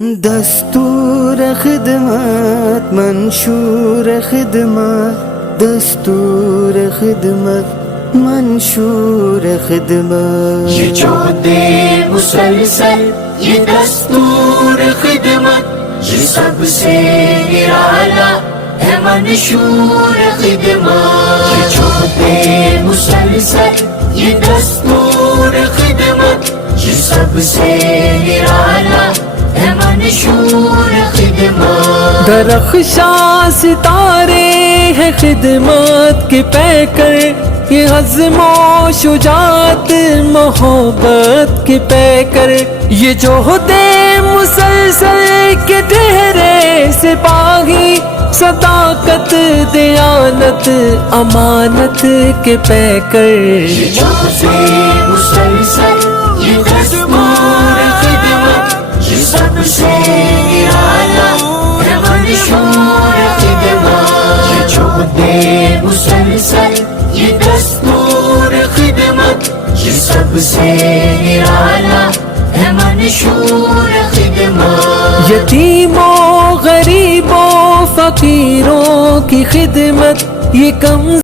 دستور خدمت منشور خدمت، دستور خدمت منشور خدمت، یہ جہد مسلسل یہ دستور خدمت، یہ سب سے نرالا ہے منشور خدمت، یہ جہد مسلسل یہ دستور خدمت، یہ سب سے نرالا ہے منشور خدمت۔ درخشاں ستارے ہیں خدمت کے پیکر، یہ عزم و شجاعت محبت کے پیکر، یہ جہد مسلسل کے ٹھہرے سپاہی، صداقت دیانت امانت کے پیکر، یہ جہد مسلسل یہ دستور خدمت، یہ سب سے نرالا ہے منشور خدمت، یہ جہد مسلسل یہ دستور خدمت، یہ سب سے نرالا ہے منشور خدمت۔ یتیموں غریبوں فقیروں کی خدمت، یہ کم